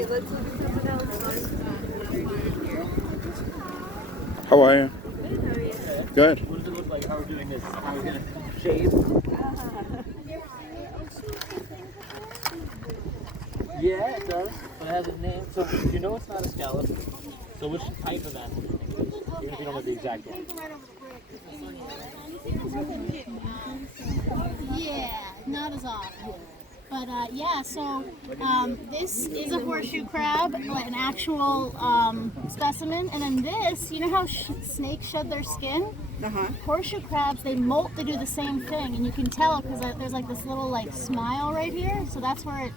right, let's look at something else. How are you? Good, how are you? Good. What does it look like? How we're doing this? How we're gonna shave? Yeah, it does. But it has a name. So you know it's not a scallop. So which type of animal do you think it is? Even if you don't know the exact one. Yeah, not as often. But yeah, so this is a horseshoe crab, like an actual specimen. And then this, you know how snakes shed their skin? Horseshoe crabs, they molt to do the same thing. And you can tell because there's like this little like smile right here. So that's where it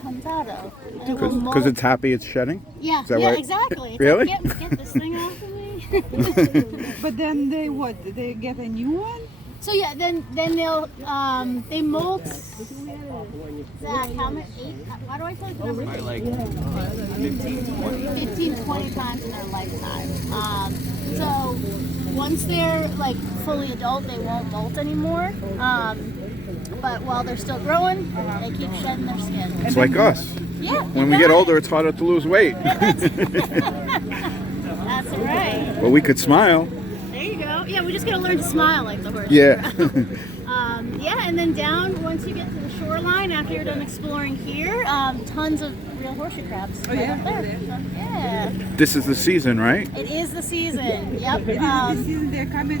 comes out of. Because it's happy it's shedding? Yeah, Is that yeah, right? exactly. It's Really? like, get this thing off of me. But then they what? Did they get a new one? So yeah, then they'll they molt. Zach, how much? 8? Why do I feel like the number? Like 15, 20. 15, 20 times in their lifetime. So once they're like fully adult, they won't molt anymore. But while they're still growing, they keep shedding their skin. It's like us. Yeah. When we get older, it's harder to lose weight. That's right. But we could smile. There you go. Yeah, we just gotta learn to smile like the horse. Yeah. Yeah, and then down once you get to the shoreline, after you're done exploring here, tons of real horseshoe crabs. Oh, yeah? Up there. So, yeah. This is the season, right? It is the season. Yep. This season they're coming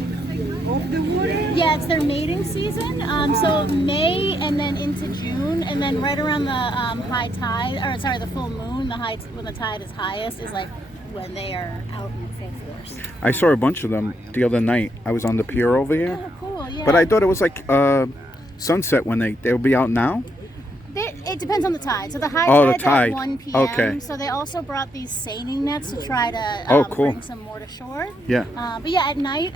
off the water? Yeah, it's their mating season. So May and then into June, and then right around the high tide, or sorry, the full moon, when the tide is highest, is like when they are out in full force. I saw a bunch of them the other night. I was on the pier over here. Oh, cool. Yeah. But I thought it was like sunset when they'll be out now. It depends on the tide. So the high Oh, the tide's tide. at 1 p.m. Okay. So they also brought these seining nets to try to Cool. bring some more to shore. Yeah. But yeah, at night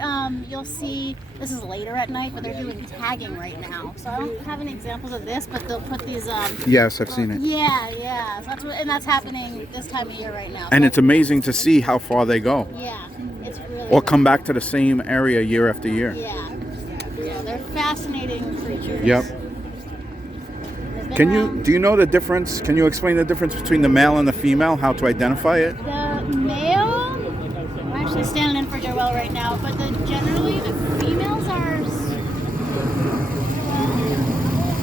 you'll see, this is later at night, but they're doing tagging right now. So I don't have any examples of this, but they'll put these. Yes, I've seen it. Yeah. So that's happening this time of year right now. And So it's amazing to see how far they go. Yeah, it's really. Or come back to the same area year after year. Yeah, they're fascinating creatures. Yep. They've been Do you know the difference? Can you explain the difference between the male and the female? How to identify it? The male, I'm actually standing in for Joelle right now, but generally the females are a little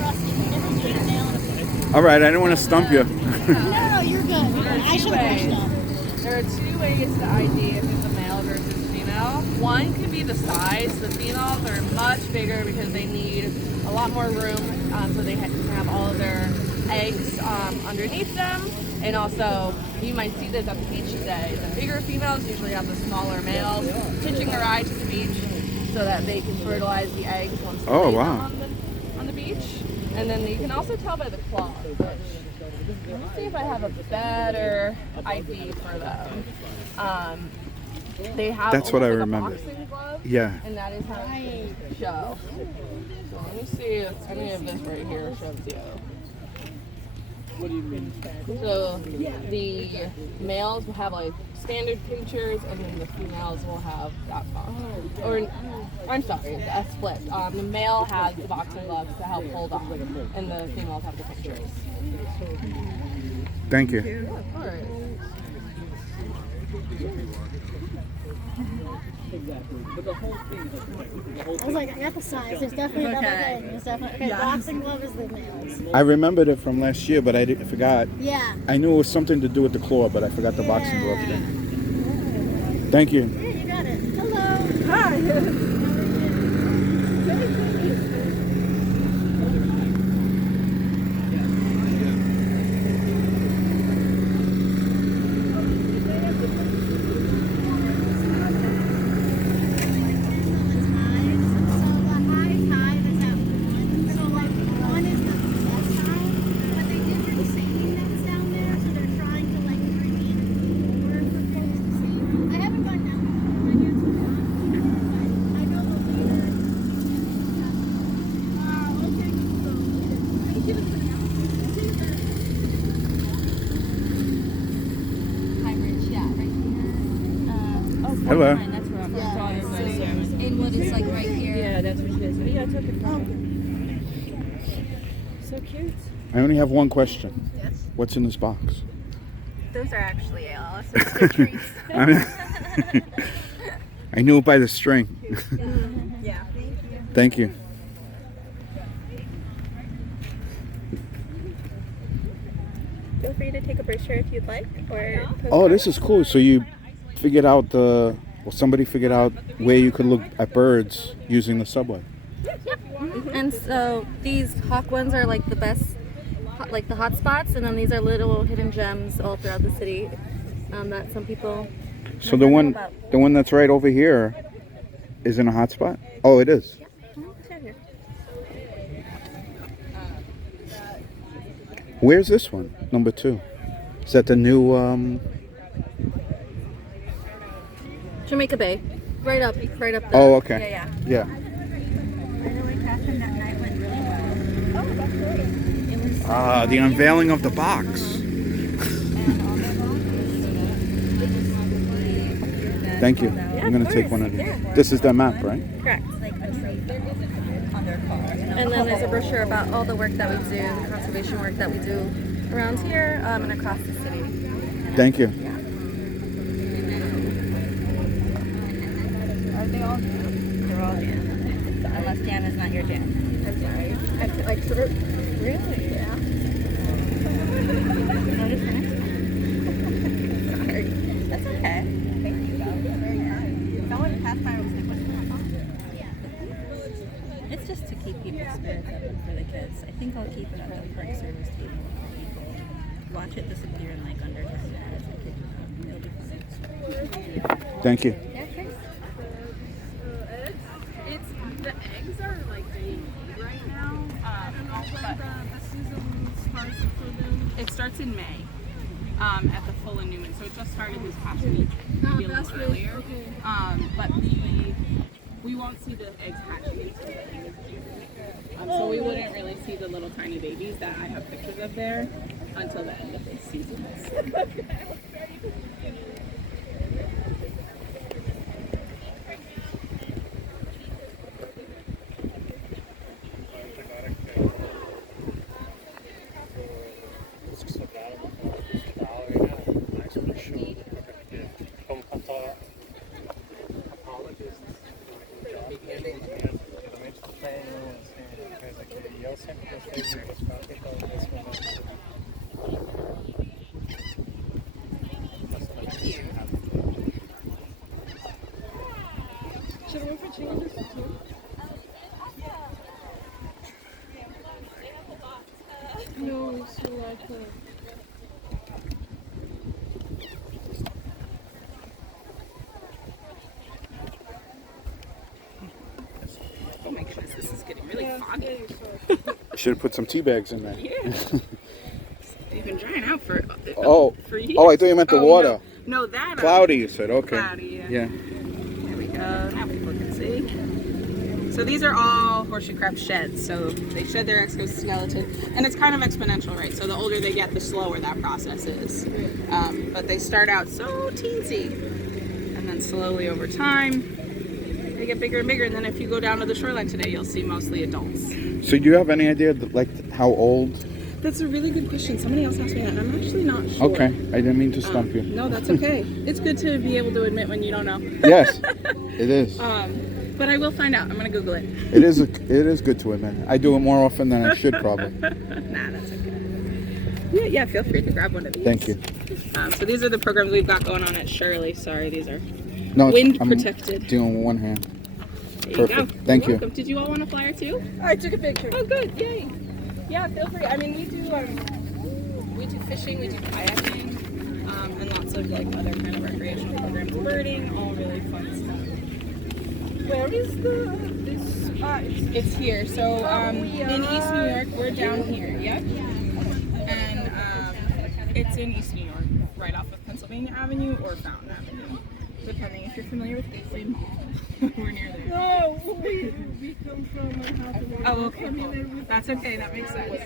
rusty. The difference between a male and a female. All right, I didn't want to stump you. No, you're good. I should have pushed up. There are 2 ways to ID if it's a male versus female. One could be the size. The females are much bigger because they need a lot more room, so they can have all of their eggs underneath them. And also, you might see this at the beach today. The bigger females usually have the smaller males hitching their ride to the beach so that they can fertilize the eggs once they lay them on the beach. And then you can also tell by the claws. Let me see if I have a better ID for them. They have That's what I almost like a remember. boxing glove, Yeah. and that is how they show. So let me see if any of this right here shows you. What do you mean? So the males will have like standard features, and then the females will have that box. Or I'm sorry, a split. The male has the boxing gloves to help hold on, and the females have the pictures. Thank you. Yeah, of course. Exactly. But the whole thing is I was like, I got the size. There's definitely another thing. There's definitely, boxing glove is the males. I remembered it from last year, but I forgot. Yeah. I knew it was something to do with the claw, but I forgot the boxing glove thing. Thank you. Yeah, you got it. Hello. Hi. Hello. That's where I'm from. And what it's like right here. Yeah, that's what it is. Yeah, I took it from So cute. I only have one question. Yes. What's in this box? those are actually oyster treats. I knew it by the string. Yeah. Thank you. Feel free to take a brochure if you'd like, or. Oh, this is cool. So you figured out somebody figured out where you could look at birds using the subway. And so these hawk ones are like the best, like the hot spots, and then these are little hidden gems all throughout the city that some people. So the one that's right over here is in a hot spot? Oh, it is. Where's this one? Number 2. Is that the new Jamaica Bay, right up there. Oh, okay. Yeah. The unveiling of the box. Thank you. I'm going to take one of these. This is the map, right? Correct. And then there's a brochure about all the work that we do, the conservation work that we do around here and across the city. Thank you. Are they all jam? They're all jam. Unless jam is not your jam. I'm sorry. I feel like sort of. Really? Yeah. Notice the next one. Sorry. That's okay. Thank you, though. Very kind. Someone passed by and was like, what's going on? Yeah. It's just to keep people's spirits up and for the kids. I think I'll keep it at the park service table for people. Watch it disappear in like under 10 minutes. It'll be fine. Thank you. Yeah, thanks. It's the eggs are like being laid right now, but the season starts for them. It starts in May at the full and Newman, so it just started this past week, maybe a little earlier. But we won't see the eggs hatching until the end of June. So we wouldn't really see the little tiny babies that I have pictures of there until the end of this season. Oh my goodness, this is getting really foggy. Should have put some tea bags in there. Yeah. They've been drying out for years. Oh, I thought you meant the water. No, that. Cloudy, you said. Okay. Cloudy, Yeah. There we go. Now people can see. So these are all horseshoe crab sheds. So they shed their exoskeleton, and it's kind of exponential, right? So the older they get, the slower that process is. But they start out so teensy, and then slowly over time, they get bigger and bigger. And then if you go down to the shoreline today, you'll see mostly adults. So do you have any idea, like, how old? That's a really good question. Somebody else asked me that, and I'm actually not sure. Okay, I didn't mean to stump you. No, that's okay. It's good to be able to admit when you don't know. Yes, it is. But I will find out. I'm gonna Google it. It is good to admit. I do it more often than I should, probably. Nah, that's okay. Yeah, feel free to grab one of these. Thank you. So these are the programs we've got going on at Shirley. Sorry, these are No, wind I'm protected. doing with one hand. There Perfect. you go. Thank You're you. welcome. Did you all want a flyer too? I took a picture. Oh, good. Yay. Yeah, feel free. I mean, we do fishing, we do kayaking, and lots of like other kind of recreational programs. Birding, all really fun stuff. Where is this spot? It's here. So in East New York, we're down here. Yep. And it's in East New York, right off of Pennsylvania Avenue or Fountain Avenue, depending if you're familiar with Gately Mall. We're near there. No, we come from Oh, okay. Cool. That's okay. That makes sense.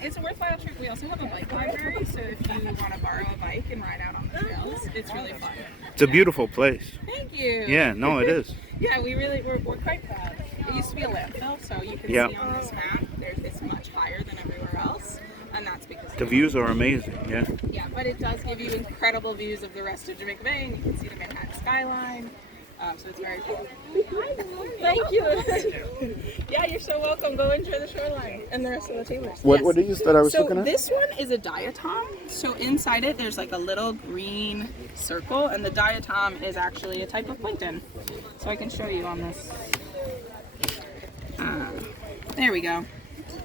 It's a worthwhile trip. We also have a bike library, so if you want to borrow a bike and ride out on the trails, it's really fun. It's a beautiful place. Thank you. Yeah, no, it is. Yeah, we're quite proud. It used to be a landfill, so you can see on this map, it's much higher than everywhere else. and that's because The views are amazing, yeah. yeah, but it does give you incredible views of the rest of Jamaica Bay, and you can see the Manhattan skyline. So it's very cool. Thank you. Yeah, you're so welcome. Go enjoy the shoreline and the rest of the tablers. What are these that I was looking at? This one is a diatom. So inside it, there's like a little green circle, and the diatom is actually a type of plankton. So I can show you on this. There we go.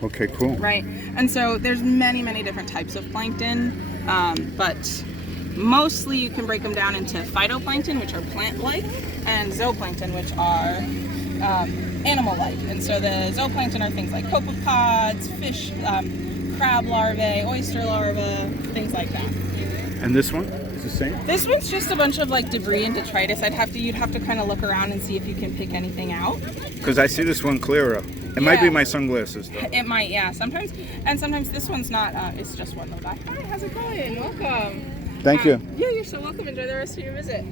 Okay, cool. Right, and so there's many, many different types of plankton, but mostly you can break them down into phytoplankton, which are plant-like, and zooplankton, which are animal-like. And so the zooplankton are things like copepods, fish, crab larvae, oyster larvae, things like that. And this one is the same? This one's just a bunch of like debris and detritus. You'd have to kind of look around and see if you can pick anything out. Because I see this one clearer. It might be my sunglasses though. It might, yeah. Sometimes this one's not. It's just one little guy. Hi, how's it going? Welcome. Thank you. Yeah, you're so welcome. Enjoy the rest of your visit.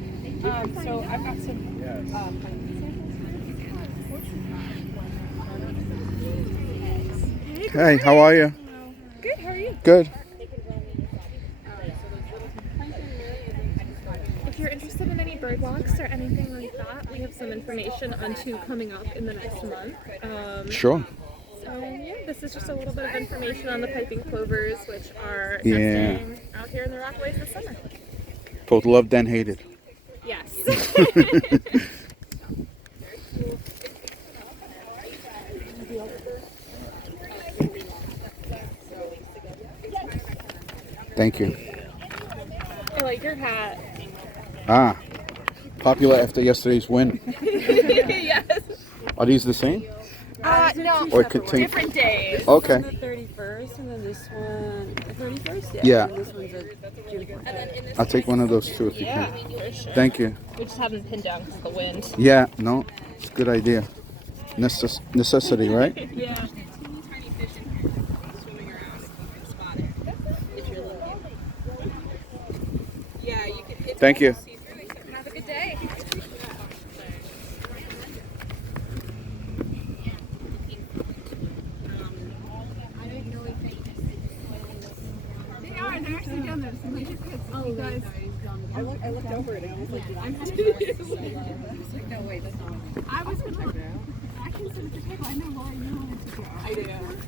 So I've got some. Hey, how are you? Good. How are you? Good. If you're interested in any bird walks or anything like that, we have some information on two coming up in the next month. Sure. So yeah, this is just a little bit of information on the piping plovers, which are Yeah. nesting out here in the Rockaways this summer. Both loved and hated. Yes. Thank you. I like your hat. Ah, popular after yesterday's win. Yes. Are these the same? No. Or contain? Different days. Okay. The 31st, and then this one, the 31st? Yeah. And this one's a June 4th. I'll take one of those too if you can. Thank you. We just haven't pinned down because of the wind. Yeah, no, it's a good idea. Necessity, right? Yeah. Thank you. Have a good day. They are. They're actually down there. So like, you guys. I looked over it and I was like, did I have to like, no, wait, that's not. I was gonna actually send it to people. I know Laura, you wanted to go. I do.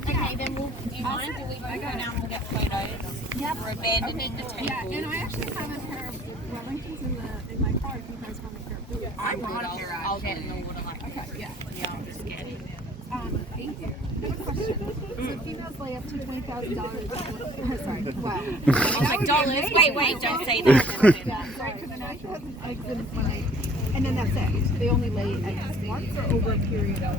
Okay, then do you mind? Do we go now and we'll get photos? Yep. We're abandoning the table. Yeah, and I actually have a pair of Wellingtons in my car if you guys want a pair of boots. I want a pair. I'll get in the water like Okay, yeah. yeah, I'm just scared. Thank you. I have a question. So females lay up to $20,000. Sorry. Wow. Oh my dollars. Wait, don't say that. Don't do that. Right, because an actual has eggs in when and then that's it. They only lay eggs once or over a period of.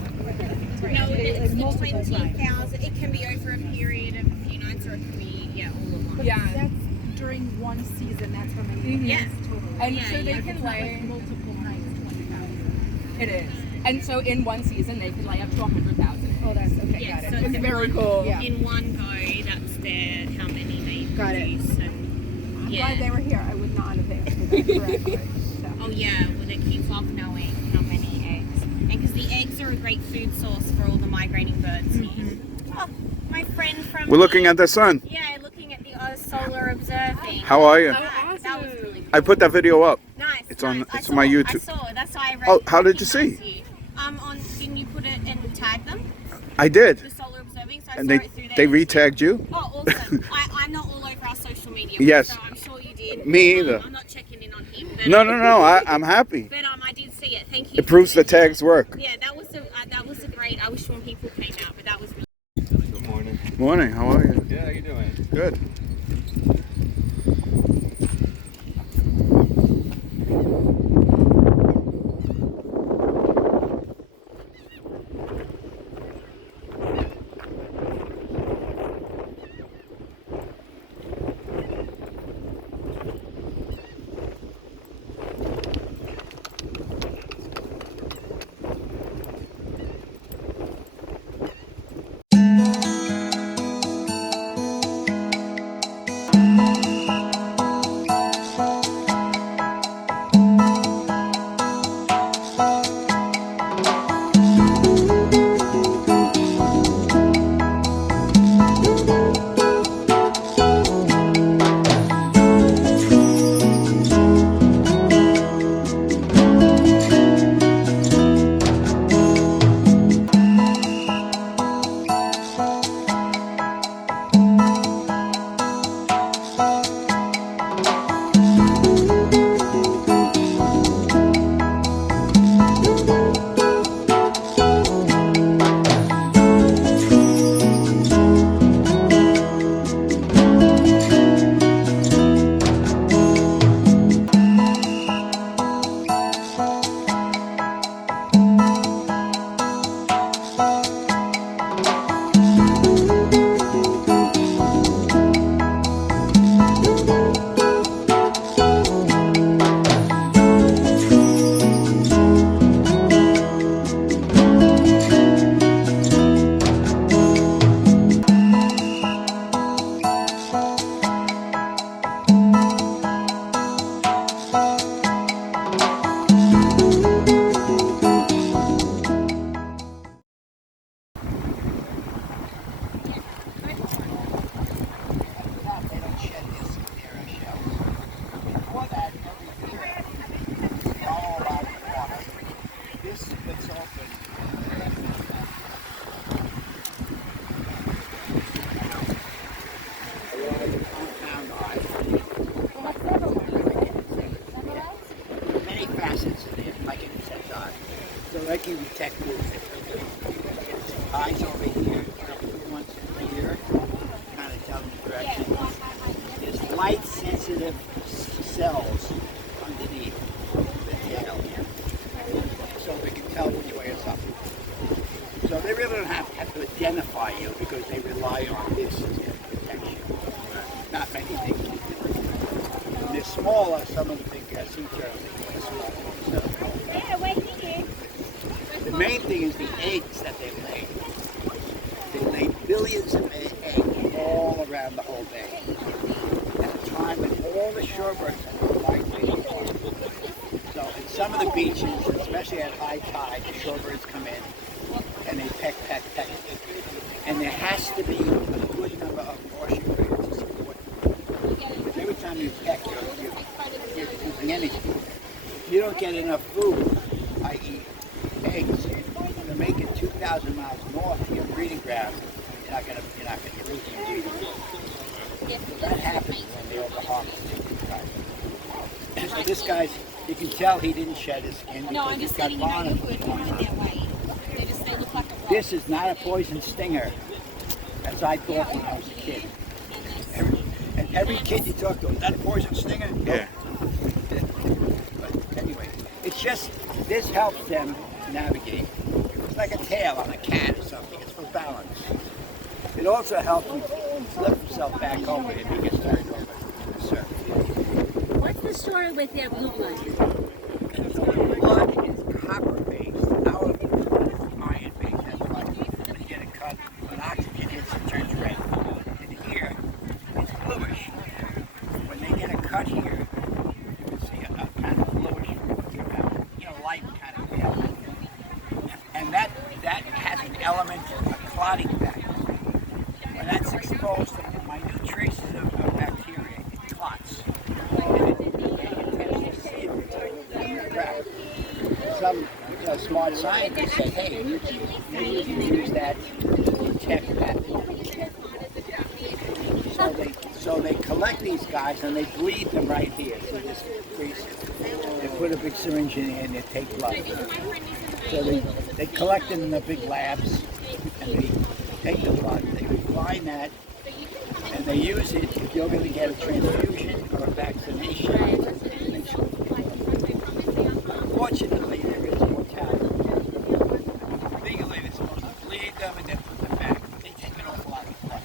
No, it's the 20,000. It can be over a period of a few nights or it can be all at once. Yeah. That's during one season. That's how many Yes. total. And so they can lay multiple nights, 20,000. It is. And so in one season they can lay up to 100,000. Oh, that's okay. Yeah, Got so it. it's very cool. Yeah. in one go, that's how many they Got it. produce. I'm glad they were here. I would not have answered that correctly. So. Oh yeah, well the kids love knowing how many eggs. And because the eggs are a great food source for all the migrating birds here. Oh, my friend from We're looking at the sun. Yeah, looking at the solar observing. How are you? That was really cool. I put that video up. Nice. It's on- I it's saw on my it, YouTube. I saw it. That's why I Oh, how did you recognized see? you. Didn't you put it and tag them? I did. The solar observing, so I And saw they it through there. they re-tagged you? Oh, awesome. I'm not all over our social media. Yes. So I'm sure you did. Me either. I'm not checking in on him. But, No. I'm happy. But I did see it. Thank you. It proves the tags work. Yeah, that was a great. I wish more people came out, but that was really. Good morning. Morning. How are you? Yeah, how you doing? Good. eyes over here, 3 months in the year, kind of tell them the direction. There's light sensitive cells underneath the tail, so they can tell which way it's up. So they really don't have to identify you because they rely on this as their protection. Not many things. When they're smaller, some of the big sea turtles are smaller. So, the main thing is the eggs that they lay. They lay billions of eggs all around the whole bay. At a time when all the shorebirds are migrating. So in some of the beaches, especially at high tide, the shorebirds come in and they peck. And there has to be a good number of horseshoe birds to support them. Because every time you peck, you're using anything. If you don't get enough food, i.e. eggs, to make it 2,000 miles north to your breeding ground, you're not going to lose your breeding. That happens when they overharvest. So this guy's, you can tell he didn't shed his skin because he's got barnacles on it. This is not a poison stinger, as I thought when I was a kid. Every kid you talk to, is that a poison stinger? Yeah. But anyway, it's just, this helps them navigate. It's like a tail on a cat or something. It's for balance. It also helps him flip himself back over if he gets turned over to the surface. What's the story with their blue blood? The blood is copper-based. Our blood is iron-based. That's why when you get a cut, when oxygen hits, it turns red. And here, it's bluish. When they get a cut here, you can see a kind of bluish, light kind of pale. And that has an element of clotting factor. When that's exposed to minute traces of bacteria, it clots. Some smart scientists say, hey, maybe you can use that to detect that. So they collect these guys and they bleed them right here. So this crease, they put a big syringe in there and they take blood. So they collect them in the big labs and they take the blood, they refine that, and they use it if you're going to get a transfusion or a vaccination. Unfortunately, there is mortality. Legally, they're supposed to bleed them and then put them back. They take an awful lot of blood.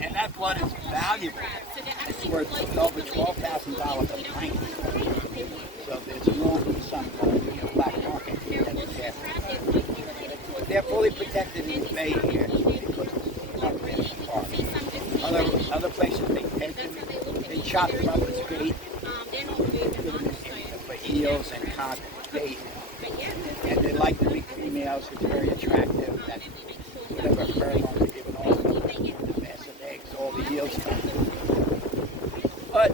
And that blood is valuable. It's worth over $12,000 a pint. So there's room in some black market that is there. But they're fully protected in the bay here because of the park. Other places they take them, they chop them up as bait. For eels and cod bait. And they like the big females, it's very attractive. That whatever pheromones are given off, the massive eggs, all the eels come. But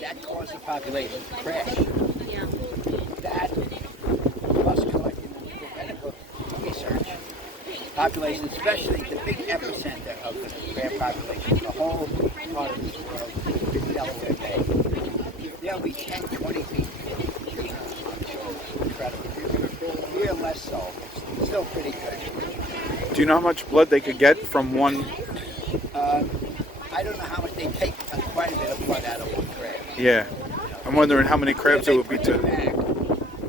that caused the population to crash. That plus collecting the medical research. Population, especially the big epicenter of the crab population, the whole part of this world is Delaware Bay. There'll be 10, 20 feet. Incredible. Here less so. It's still pretty good. Do you know how much blood they could get from one? I don't know how much they take. Quite a bit of blood out of one crab. Yeah. I'm wondering how many crabs it would be to.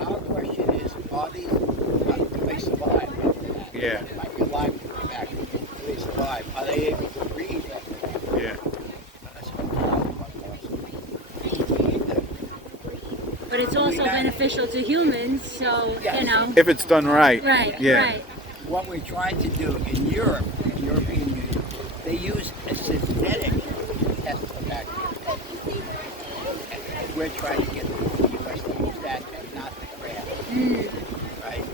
Our question is, are these, do they survive? Yeah. They might be alive to come back. Do they survive? Are they able to breathe? Yeah. But it's also beneficial to humans, so, you know. If it's done right. Right, yeah. right. What we're trying to do in Europe, the European Union, they use a synthetic test for bacteria. And we're trying to get the U.S. to use that and not the crab. Right?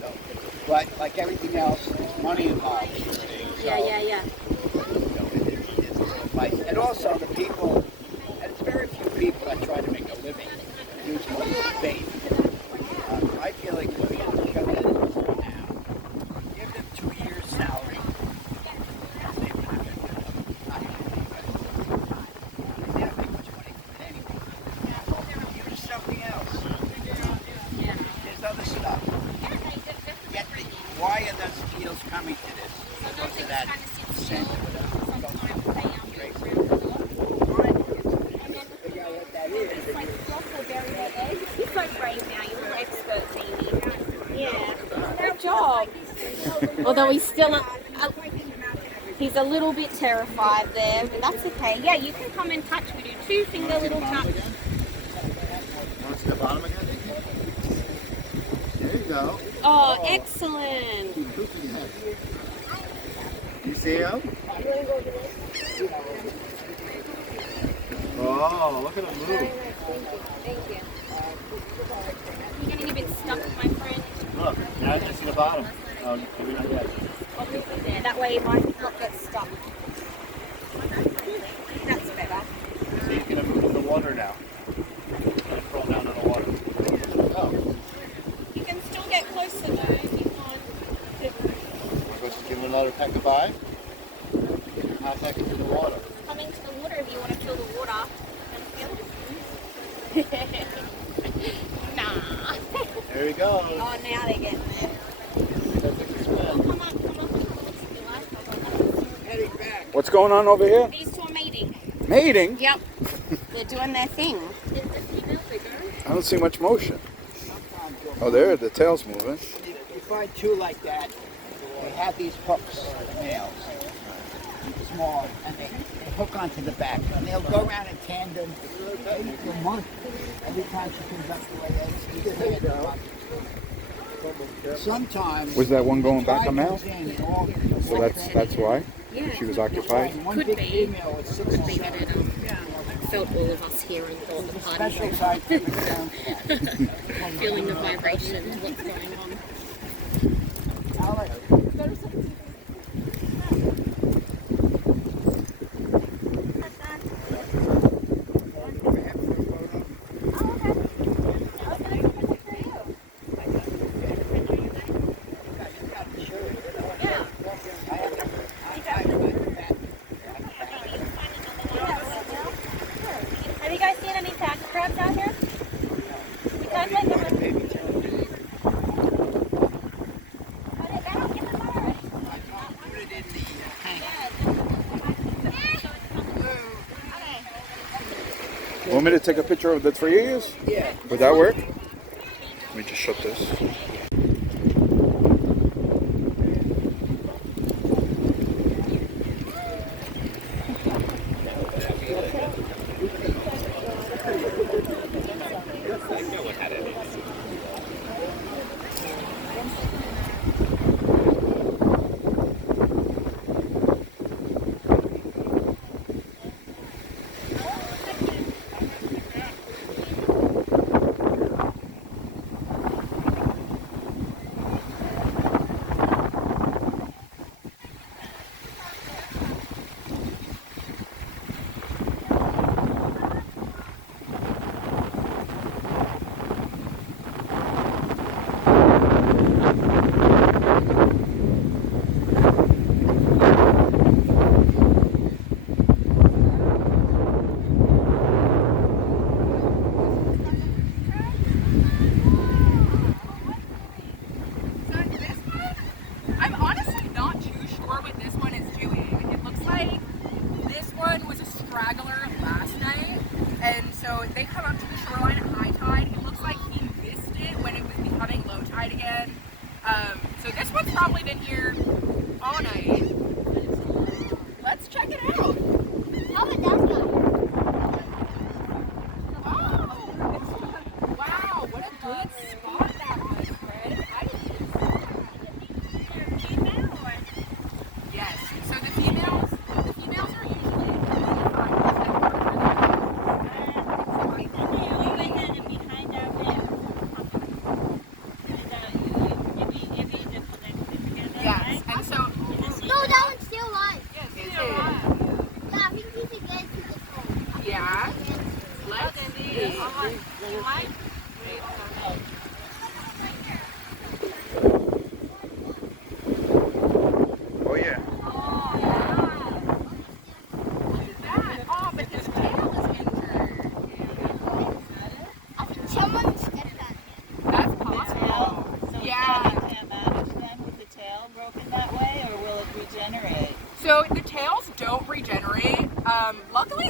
So, but like everything else, there's money involved. So, Yeah. And also the people, and it's very few people that try to make a living using this bait. I feel like we have to shut that industry down. Give them 2 years' salary. They don't make much money from it anyway. Use something else. There's this enough. Get the, why are those eels coming to this? Because of that scent. Figure out what that is. It's like right now, you're experts, Amy. Yeah. Good job. Although he's a little bit terrified there, but that's okay. Yeah, you can come and touch. We do 2 finger little touch. Want to see the bottom again? There you go. Oh, excellent. You see him? Oh, look at him move. Thank you. You're getting a bit stuck, my friend. Look, now I can see the bottom. Oh, maybe not yet. Obviously there. That way it might not get stuck. That's better. So he's going to move in the water now. He's going to crawl down in the water. Oh. You can still get closer though if you want. Let's just give him another peck of bye. Half second to the water. Come into the water if you want to feel the water. Nah. There he goes. Oh, now they're getting there. What's going on over here? These two are mating. Mating? Yep. They're doing their thing. I don't see much motion. Oh, there, the tail's moving. You find two like that, they have these hooks, the males, small, and they hook onto the back. And they'll go around in tandem maybe for a month. Every time she comes up the way that sometimes Was that one going back a male? comes in and all So that's why? Yeah. She was occupied? one Could big be. female with six Could be that it felt all of us here and thought the party special side for the down. feeling the vibration, what's going on. Alex, Have you guys seen any tax crabs out here? We tried like them. Want me to take a picture of the 3 ears? yeah. Would that work? Let me just shut this. I'm honestly not too sure what this one is doing. It looks like this one was a straggler last night, and so they come up to the shoreline at high tide. It looks like he missed it when it was becoming low tide again. So this one's probably been here all night. Let's check it out. How did that go? Wow, what a good spot that was, Fred. Yes. So the females are usually yes. And so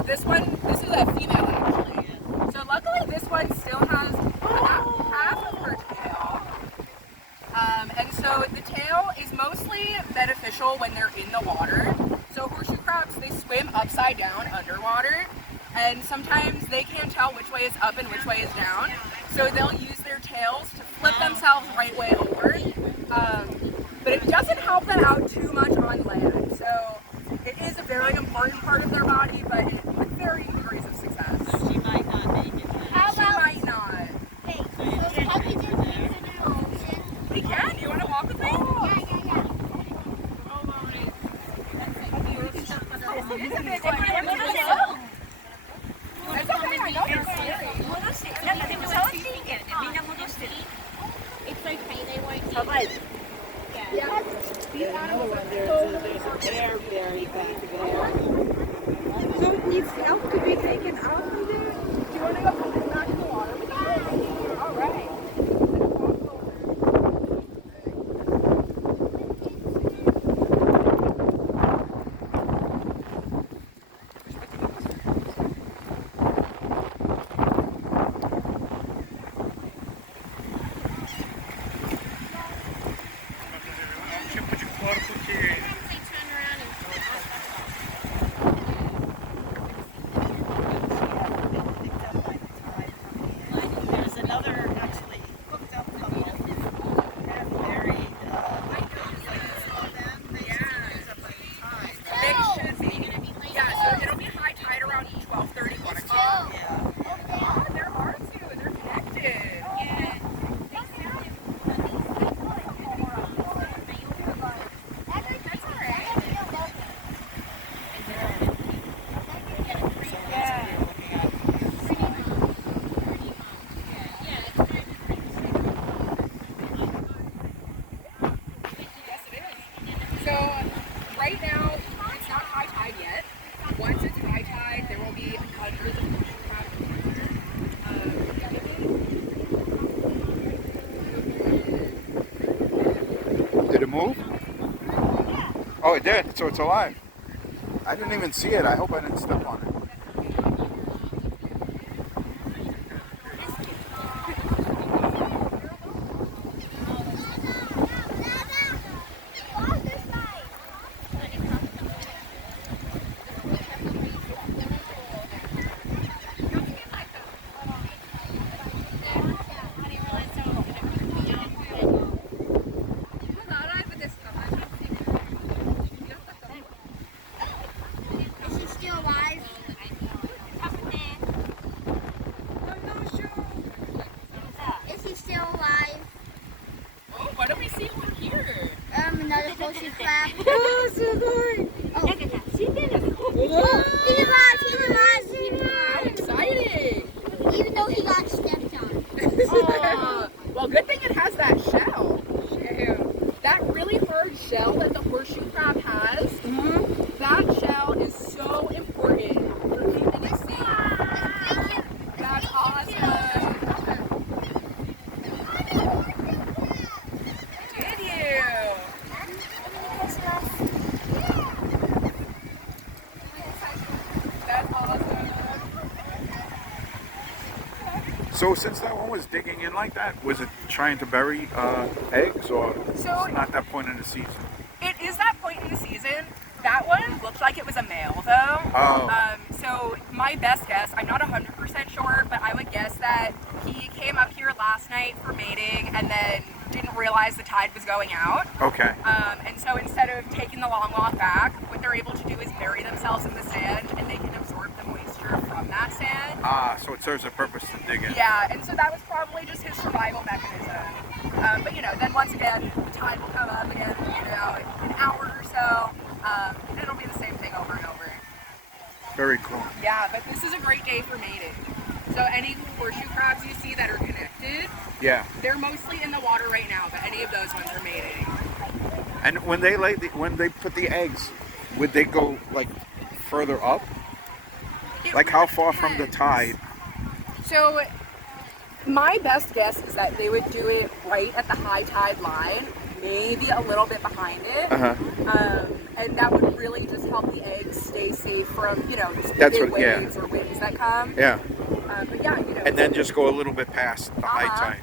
this is a female actually. So luckily this one still has about half of her tail. And so the tail is mostly beneficial when they're in the water. So horseshoe crabs, they swim upside down underwater. And sometimes they can't tell which way is up and which way is down. So they'll use their tails to flip themselves right way over. But it doesn't help them out too much on land. So it is a very important part of their body, but with varying degrees of success. She might not make it. She might not. Hey, so how we do things in the ocean? We can. Do you want to walk with me? Yeah. It is a big one. It's okay. I know you're scary. It's okay, they won't. Yeah. These animals are so They're very back there. So it needs help to be taken out of there? Do you want to go put this back in the water with us? All right. There's another actually hooked up couple. They're very, It should be. Yeah, so it'll be high tide around 12:30, 1 o'clock. Oh, there are two. They're connected. Yeah. That's all right. Yes, it is. So right now, it's not high tide yet. Once it's high tide, there will be hundreds of horseshoe crabs in the water. Did it move? Oh, it did. So it's alive. I didn't even see it. I hope I didn't step on it. Is he still alive? Is he still alive? Oh, what do we see over here? Another horseshoe crab. Oh, so good. Oh, he's alive. How exciting! Even though he got stepped on. Well, good thing it has that shell. That really hard shell that the horseshoe crab has, that shell is so important for keeping it safe. That's awesome. Did you? That's awesome. So since that one was digging in like that, was it trying to bury eggs, or So- it's not that point in the season? It is that point in the season. That one looked like it was a male though. Oh. So my best guess, I'm not 100% sure, but I would guess that he came up here last night for mating and then didn't realize the tide was going out. Okay. And so instead of taking the long walk back, what they're able to do is bury themselves in the sand and they can absorb the moisture from that sand. Ah, so it serves a purpose to dig in. Yeah, and so that was probably just his survival mechanism. But then once again, the tide will come up again, in an hour or so. It'll be the same thing over and over. Very cool. Yeah, but this is a great day for mating. So any horseshoe crabs you see that are connected, Yeah. they're mostly in the water right now, but any of those ones are mating. And when they when they put the eggs, would they go like further up? Like how far from the tide? So my best guess is that they would do it right at the high tide line, maybe a little bit behind it. And that would really just help the eggs stay safe from, you know, just That's big what- yeah. waves or winds that come. Yeah. But yeah, you know. And then just go a little bit past the high tide.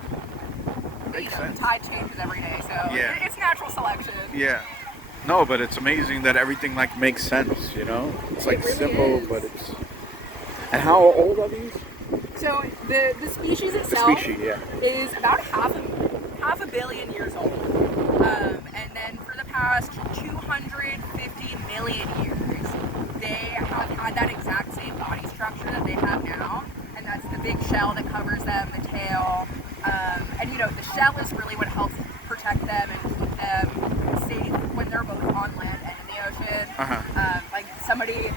Makes sense. Tide changes every day, so Yeah. it's natural selection. Yeah. No, but it's amazing that everything like makes sense, you know? It's like really simple, is. but it's... And how old are these? So the species itself species, yeah. is about half a billion years old. And then for the past 250 million years, they have had that exact same body structure that they have now. And that's the big shell that covers them, the tail. And you know, the shell is really what helps protect them and keep them safe when they're both on land and in the ocean. Like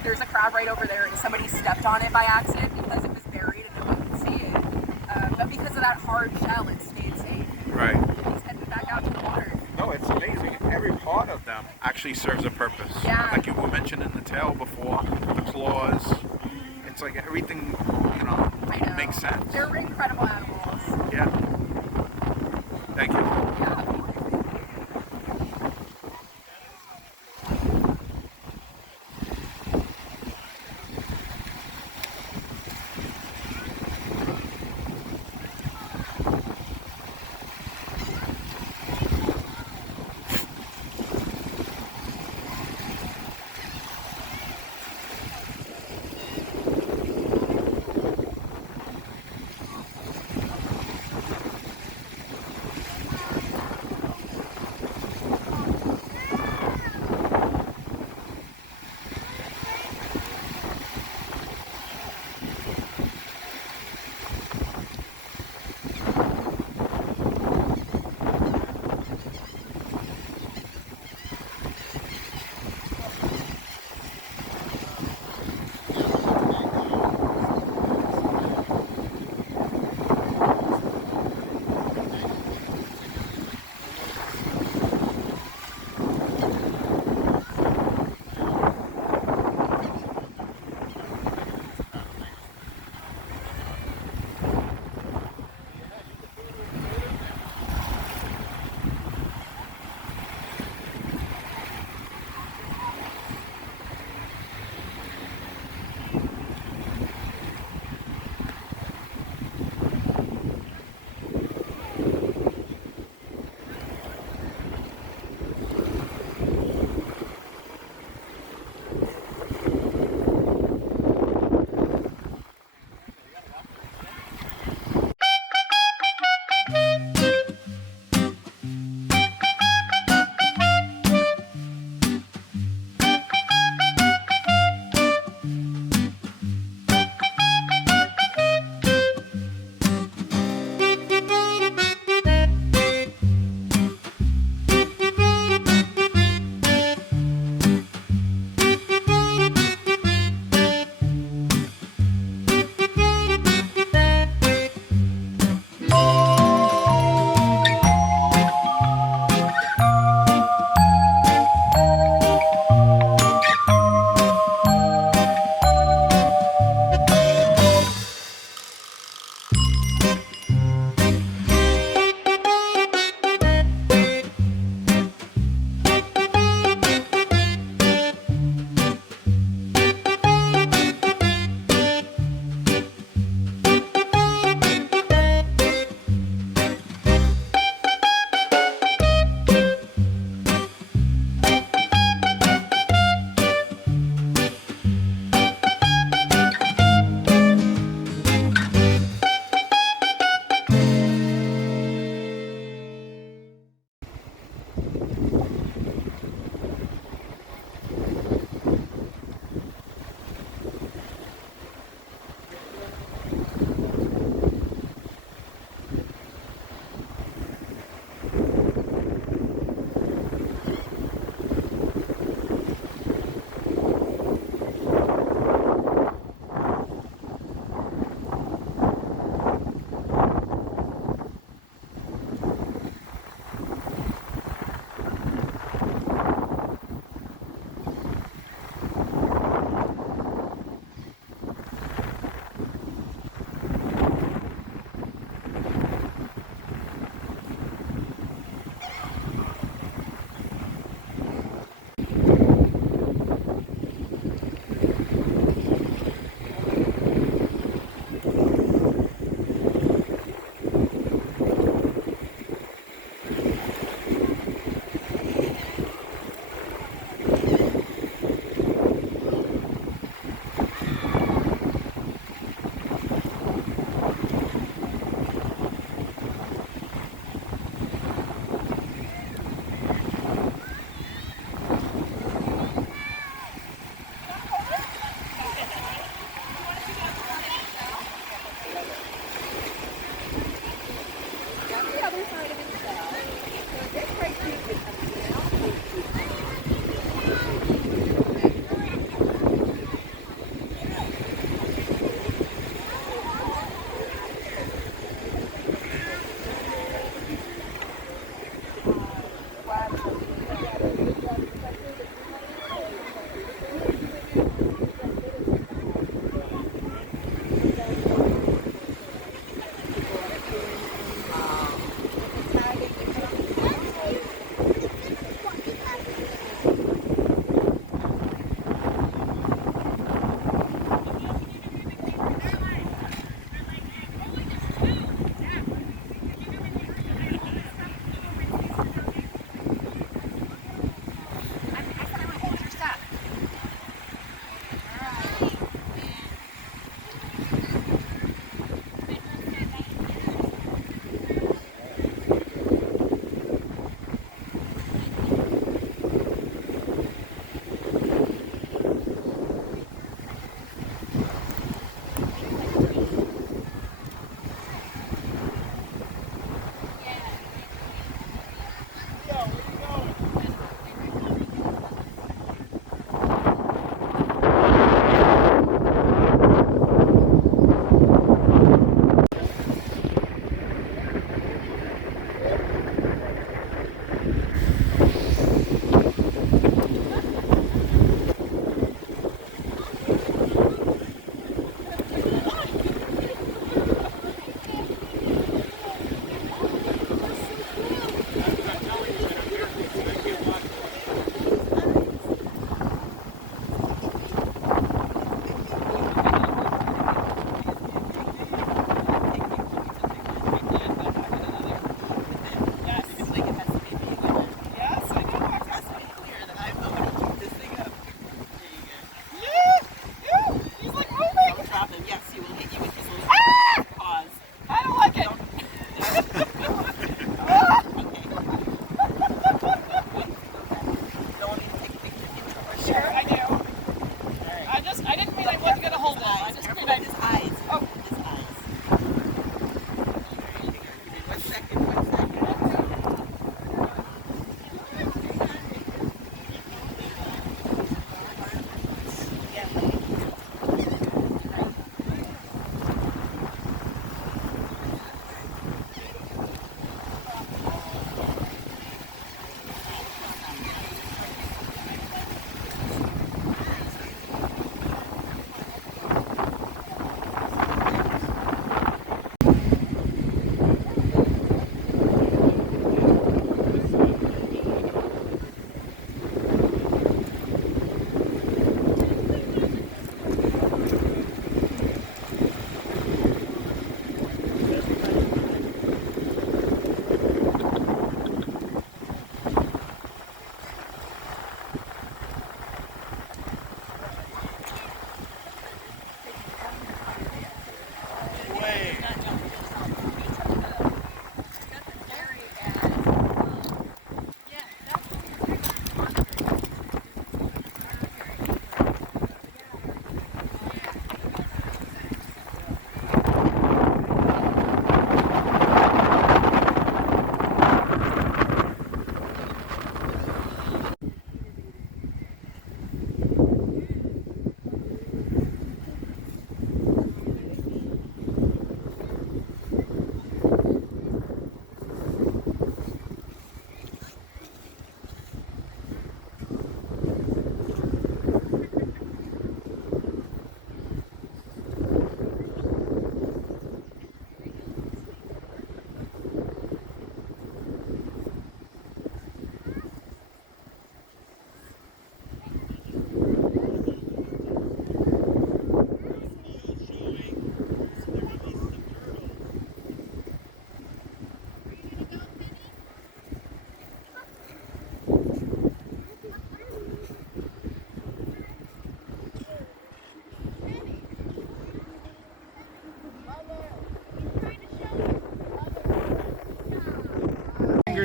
there's a crab right over there and somebody stepped on it by accident because it was buried and no one could see it. But because of that hard shell, it stayed safe. Right. It's headed back out to the water. No, it's amazing. Every part of them actually serves a purpose. Yeah. Like you were mentioning the tail before, the claws. It's like everything, you know, makes sense. They're incredible animals. Yeah. Thank you. Yeah.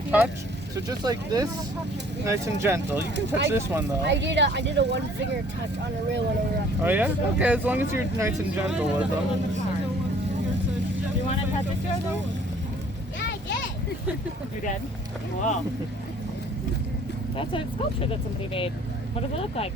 touch. So just like this, nice and gentle. You can touch this one though. I did a one finger touch on a real one over. Oh yeah? Okay, as long as you're nice and gentle with them. You want to touch this yours? Yeah, I did. You did? Wow. That's a sculpture that somebody made. What does it look like?